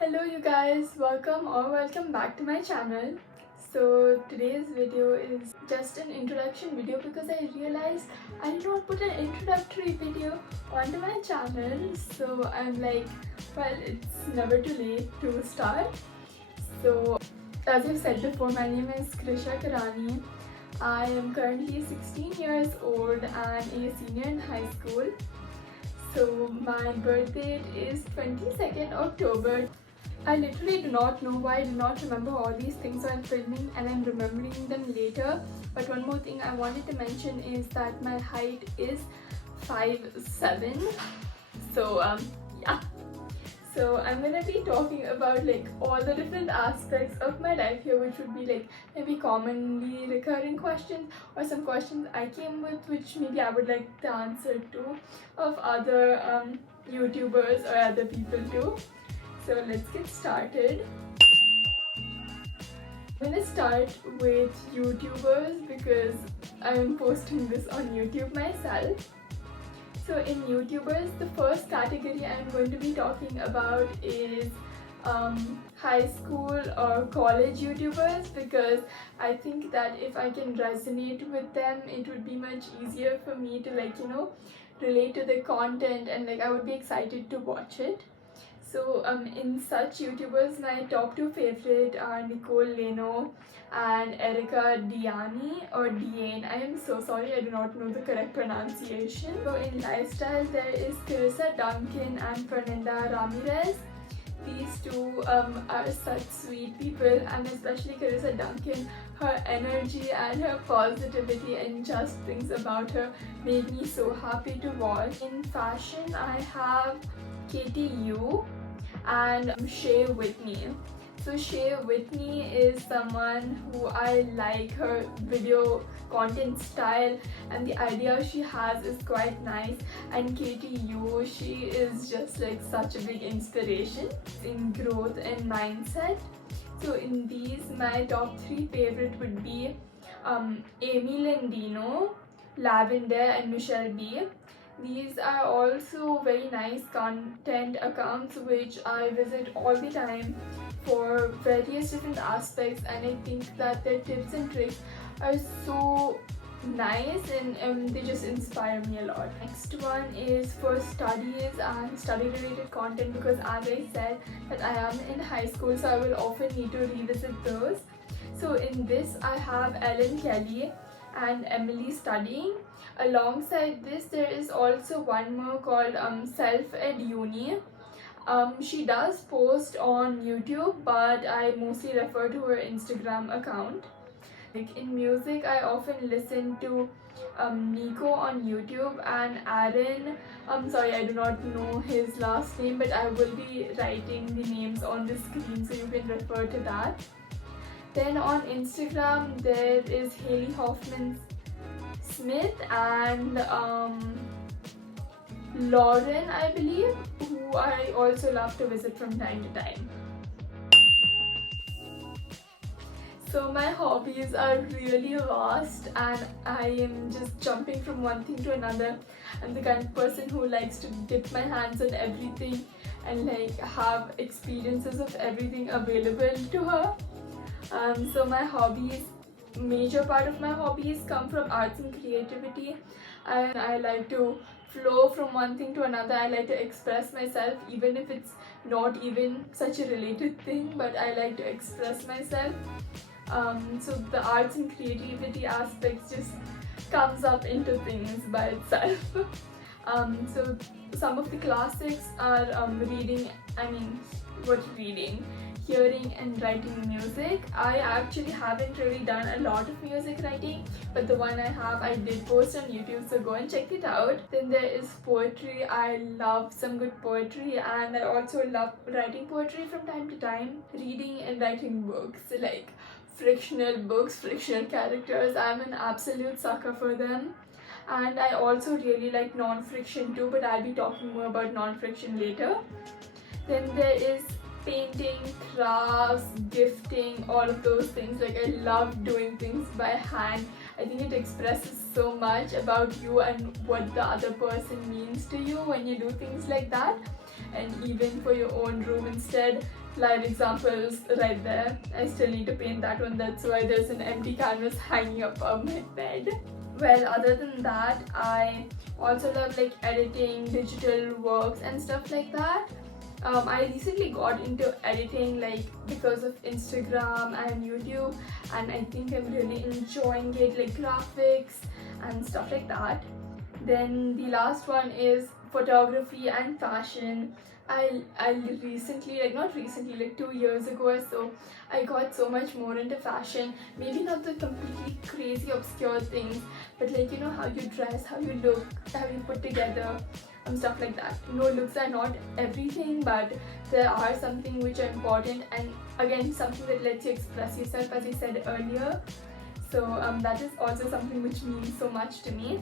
Hello you guys, welcome back to my channel. So today's video is just an introduction video because I realized I did not put an introductory video onto my channel. So I'm like, well, it's never too late to start. So as I've said before, my name is Krisha Karani. I am currently 16 years old and a senior in high school. So my birth date is 22nd October. I literally do not know why I do not remember all these things while filming, and I'm remembering them later. But one more thing I wanted to mention is that my height is 5'7". So yeah. So I'm gonna be talking about like all the different aspects of my life here, which would be like maybe commonly recurring questions or some questions I came with which maybe I would like the answer to of other YouTubers or other people too. So let's get started. I'm gonna start with YouTubers because I'm posting this on YouTube myself. So in YouTubers, the first category I'm going to be talking about is high school or college YouTubers, because I think that if I can resonate with them, it would be much easier for me to relate to the content, and I would be excited to watch it. So in such YouTubers, my top two favorite are Nicole Leno and Erica Diani or Diane. I am so sorry, I do not know the correct pronunciation. So in lifestyle, there is Carissa Duncan and Fernanda Ramirez. These two are such sweet people, and especially Carissa Duncan, her energy and her positivity and just things about her made me so happy to watch. In fashion, I have Katie Yu and Shea Whitney. So Shea Whitney is someone who I like her video content style, and the idea she has is quite nice. And Katie Yu, she is just like such a big inspiration in growth and mindset. So in these, my top three favorite would be Amy Lendino, Lavender and Michelle B. These are also very nice content accounts which I visit all the time for various different aspects, and I think that their tips and tricks are so nice, and they just inspire me a lot. Next one is for studies and study related content, because as I said that I am in high school, so I will often need to revisit those. So in this I have Ellen Kelly and Emily Studying. Alongside this, there is also one more called Self Ed Uni. She does post on YouTube, but I mostly refer to her Instagram account. Like in music, I often listen to Nico on YouTube and Aaron. I'm sorry, I do not know his last name, but I will be writing the names on the screen so you can refer to that. Then on Instagram, there is Haley Hoffman Smith and Lauren, I believe, who I also love to visit from time to time. So my hobbies are really vast, and I am just jumping from one thing to another. I'm the kind of person who likes to dip my hands on everything and have experiences of everything available to her. So my hobbies, major part of my hobbies come from arts and creativity, and I like to flow from one thing to another. I like to express myself even if it's not even such a related thing, but I like to express myself. So the arts and creativity aspects just comes up into things by itself. So some of the classics are hearing and writing music. I actually haven't really done a lot of music writing, but the one I have, I did post on YouTube, so go and check it out. Then there is poetry. I love some good poetry, and I also love writing poetry from time to time. Reading and writing books, like frictional books, frictional characters. I'm an absolute sucker for them. And I also really like non-fiction too, but I'll be talking more about non-fiction later. Then there is painting, crafts, gifting, all of those things. I love doing things by hand. I think it expresses so much about you and what the other person means to you when you do things like that. And even for your own room, instead live examples right there. I still need to paint that one, that's why there's an empty canvas hanging up on my bed. Well, other than that, I also love like editing digital works and stuff like that. I recently got into editing like because of Instagram and YouTube, and I think I'm really enjoying it, like graphics and stuff like that. Then the last one is photography and fashion. I recently, like not recently, like 2 years ago or so, I got so much more into fashion. Maybe not the completely crazy obscure things, but like, you know, how you dress, how you look, how you put together, stuff like that. You know, looks are not everything, but there are something which are important, and again, something that lets you express yourself, as I said earlier. So that is also something which means so much to me.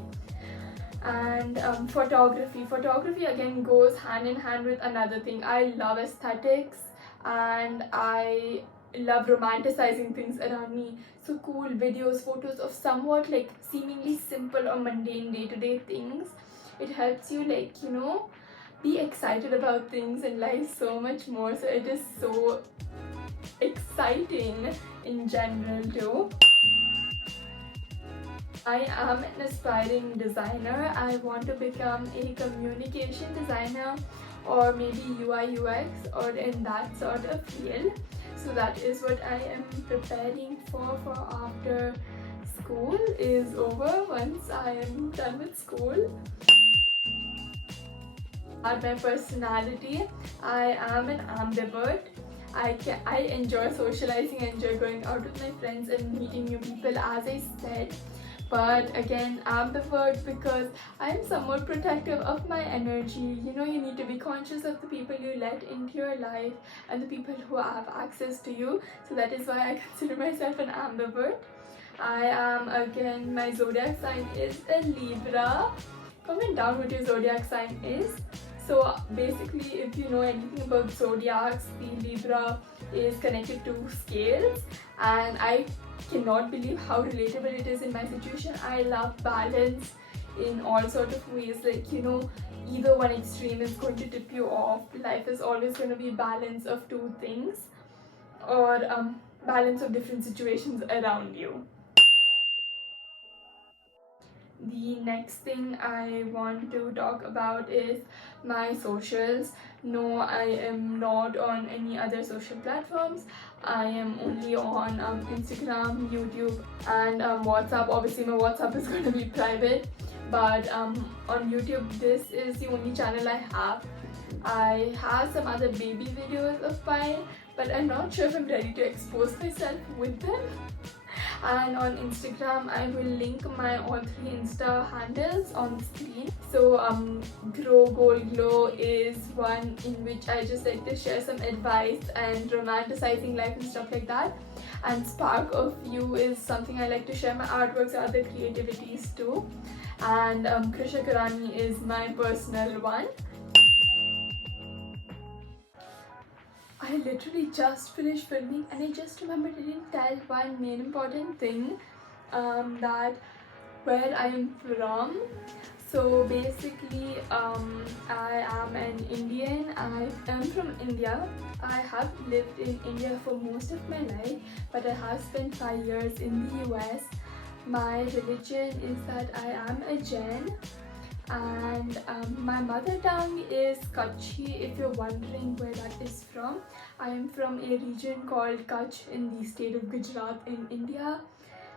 And photography again goes hand in hand with another thing. I love aesthetics, and I love romanticizing things around me. So cool videos, photos of somewhat like seemingly simple or mundane day-to-day things, it helps you, like, you know, be excited about things in life so much more. So it is so exciting in general too. I am an aspiring designer. I want to become a communication designer, or maybe UI UX, or in that sort of field. So that is what I am preparing for after school is over, once I am done with school. At my personality, I am an ambivert. I enjoy socializing, I enjoy going out with my friends and meeting new people, as I said. But again, ambivert because I'm somewhat protective of my energy. You know, you need to be conscious of the people you let into your life and the people who have access to you. So that is why I consider myself an ambivert. I am, again, my zodiac sign is a Libra. Comment down what your zodiac sign is. So basically, if you know anything about zodiacs, the Libra is connected to scales, and I cannot believe how relatable it is in my situation. I love balance in all sort of ways, like, you know, either one extreme is going to tip you off. Life is always going to be balance of two things, or balance of different situations around you. The next thing I want to talk about is my socials. No, I am not on any other social platforms. I am only on Instagram, YouTube, and WhatsApp. Obviously my WhatsApp is going to be private, but on YouTube, this is the only channel I have. I have some other baby videos of mine, but I'm not sure if I'm ready to expose myself with them. And on Instagram, I will link my all 3 Insta handles on the screen. So Grow Gold Glow is one in which I just like to share some advice and romanticizing life and stuff like that. And Spark of You is something I like to share my artworks or other creativities too. And Krisha Karani is my personal one. I literally just finished filming, and I just remembered I didn't tell one main important thing, that where I am from. So basically, I am an Indian. I am from India. I have lived in India for most of my life, but I have spent 5 years in the US. My religion is that I am a Jain, and my mother tongue is Kutchi, if you're wondering where that is from. I am from a region called Kutch in the state of Gujarat in India,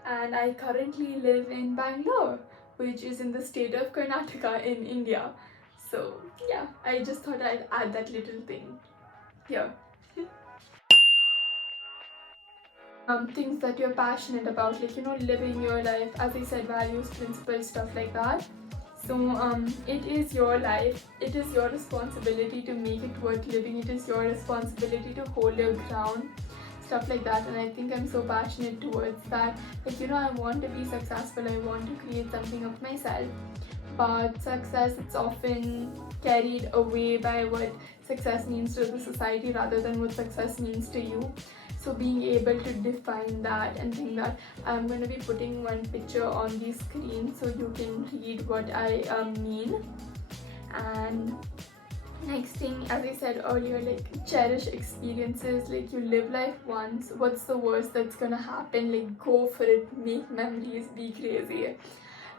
and I currently live in Bangalore, which is in the state of Karnataka in India. So yeah, I just thought I'd add that little thing here. Things that you're passionate about, like, you know, living your life, as I said, values, principles, stuff like that. So it is your life, it is your responsibility to make it worth living, it is your responsibility to hold your ground, stuff like that. And I think I'm so passionate towards that. Like, you know, I want to be successful, I want to create something of myself, but success, it's often carried away by what success means to the society rather than what success means to you. So being able to define that and think that I'm going to be putting one picture on the screen so you can read what I mean. And next thing, as I said earlier, like cherish experiences. Like, you live life once. What's the worst that's gonna happen? Like, go for it, make memories, be crazy.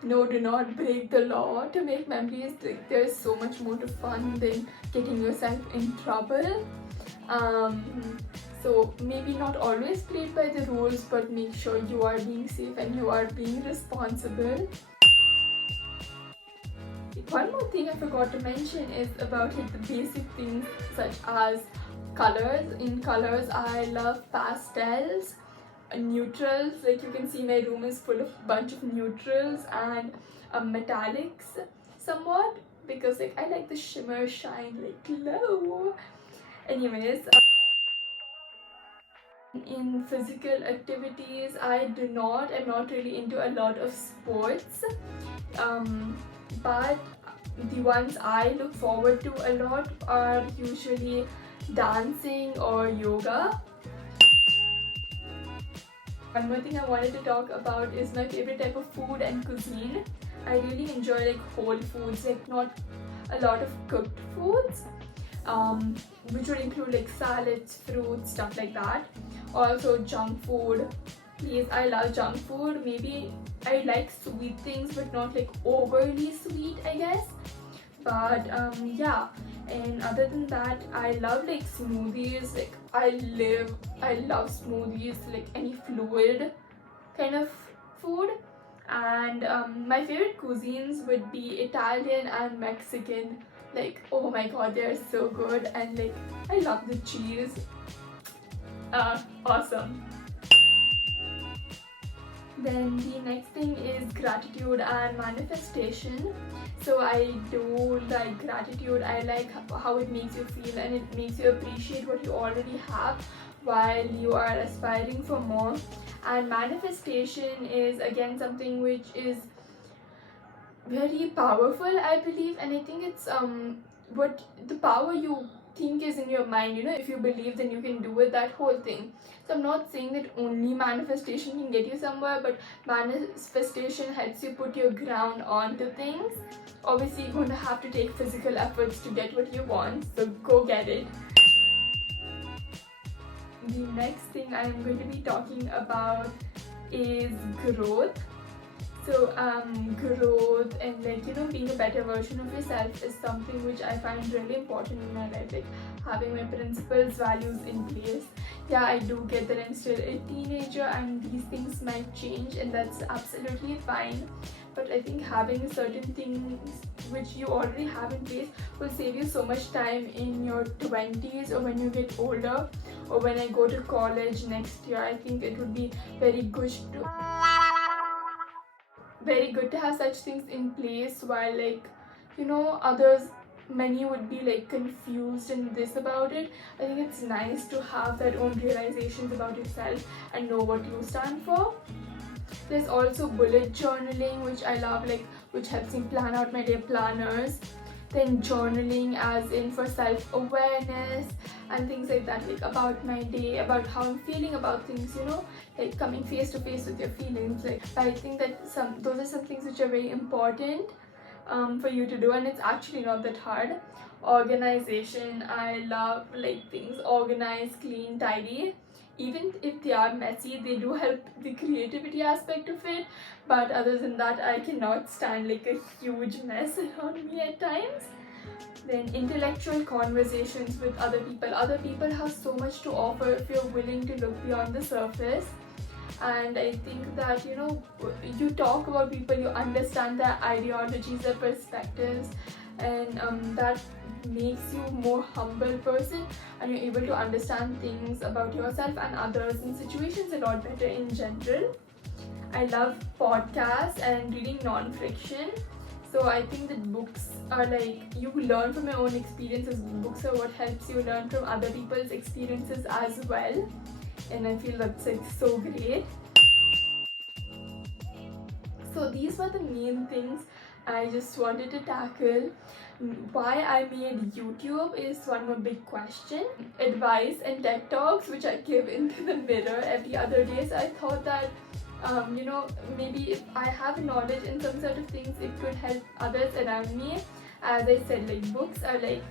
No, do not break the law to make memories. Like, there's so much more to fun than getting yourself in trouble. So maybe not always play by the rules, but make sure you are being safe and you are being responsible. One more thing I forgot to mention is about like the basic things such as colors. In colors, I love pastels, neutrals. Like, you can see my room is full of bunch of neutrals and metallics somewhat, because like I like the shimmer, shine, like glow. Anyways, in physical activities, I'm not really into a lot of sports, but the ones I look forward to a lot are usually dancing or yoga. One more thing I wanted to talk about is my favorite type of food and cuisine. I really enjoy like whole foods, like not a lot of cooked foods, which would include like salads, fruits, stuff like that. Also junk food. Please, I love junk food. Maybe I like sweet things, but not like overly sweet, I guess. But yeah, and other than that, I love like smoothies. Like, I love smoothies, like any fluid kind of food. And my favorite cuisines would be Italian and Mexican. Like, oh my god, they're so good. And like, I love the cheese. Awesome. Then the next thing is gratitude and manifestation. So I do like gratitude. I like how it makes you feel, and it makes you appreciate what you already have while you are aspiring for more. And manifestation is again something which is very powerful, I believe, and I think it's what the power you think is in your mind. You know, if you believe, then you can do it, that whole thing. So I'm not saying that only manifestation can get you somewhere, but manifestation helps you put your ground onto things. Obviously, you're going to have to take physical efforts to get what you want, so go get it. The next thing I am going to be talking about is growth. So growth and like, you know, being a better version of yourself is something which I find really important in my life. Like, having my principles, values in place. Yeah, I do get that I'm still a teenager and these things might change, and that's absolutely fine. But I think having certain things which you already have in place will save you so much time in your 20s or when you get older, or when I go to college next year. I think it would be very good to have such things in place, while like, you know, many would be like confused and this about it. I think it's nice to have that own realizations about yourself and know what you stand for. There's also bullet journaling, which I love, like, which helps me plan out my day, planners. Then journaling as in for self-awareness and things like that, like about my day, about how I'm feeling about things, you know, like coming face to face with your feelings. Like, I think that those are some things which are very important for you to do, and it's actually not that hard. Organization, I love like things organized, clean, tidy. Even if they are messy, they do help the creativity aspect of it. But other than that, I cannot stand like a huge mess around me at times. Then intellectual conversations with other people. Other people have so much to offer if you're willing to look beyond the surface. And I think that, you know, you talk about people, you understand their ideologies, their perspectives, and that makes you more humble person, and you're able to understand things about yourself and others and situations a lot better in general. I love podcasts and reading non-fiction. So I think that books are like, you learn from your own experiences. Books are what helps you learn from other people's experiences as well, and I feel that's like so great. So these were the main things I just wanted to tackle. Why I made YouTube is one more big question. Advice and TED Talks which I give into the mirror every other day. So I thought that you know, maybe if I have knowledge in some sort of things, it could help others around me. As I said, like, books are like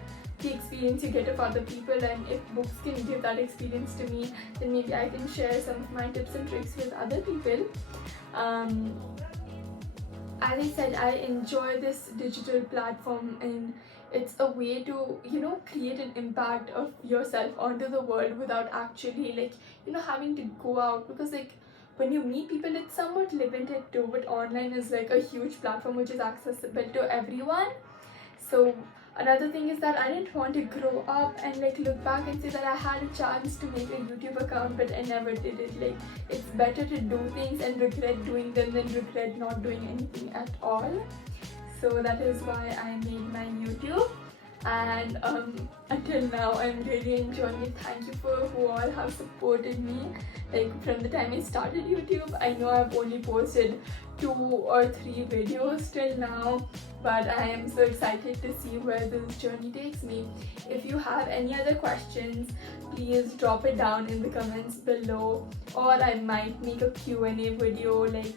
the experience you get of other people, and if books can give that experience to me, then maybe I can share some of my tips and tricks with other people. As I said, I enjoy this digital platform, and it's a way to, create an impact of yourself onto the world without actually, like, having to go out, because like when you meet people it's somewhat limited too, but online is like a huge platform which is accessible to everyone. So another thing is that I didn't want to grow up and like look back and say that I had a chance to make a YouTube account but I never did it. Like, it's better to do things and regret doing them than regret not doing anything at all. So that is why I made my YouTube, and until now I'm really enjoying it. Thank you for who all have supported me, like from the time I started YouTube. I know I've only posted 2 or 3 videos till now, but I am so excited to see where this journey takes me. If you have any other questions, please drop it down in the comments below, or I might make a Q&A video like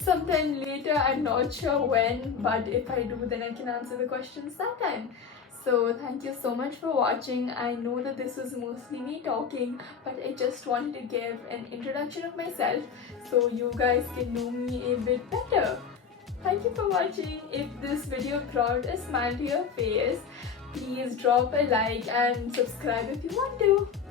sometime later. I'm not sure when, but if I do, then I can answer the questions that time. So thank you so much for watching. I know that this was mostly me talking, but I just wanted to give an introduction of myself so you guys can know me a bit better. Thank you for watching. If this video brought a smile to your face, please drop a like and subscribe if you want to.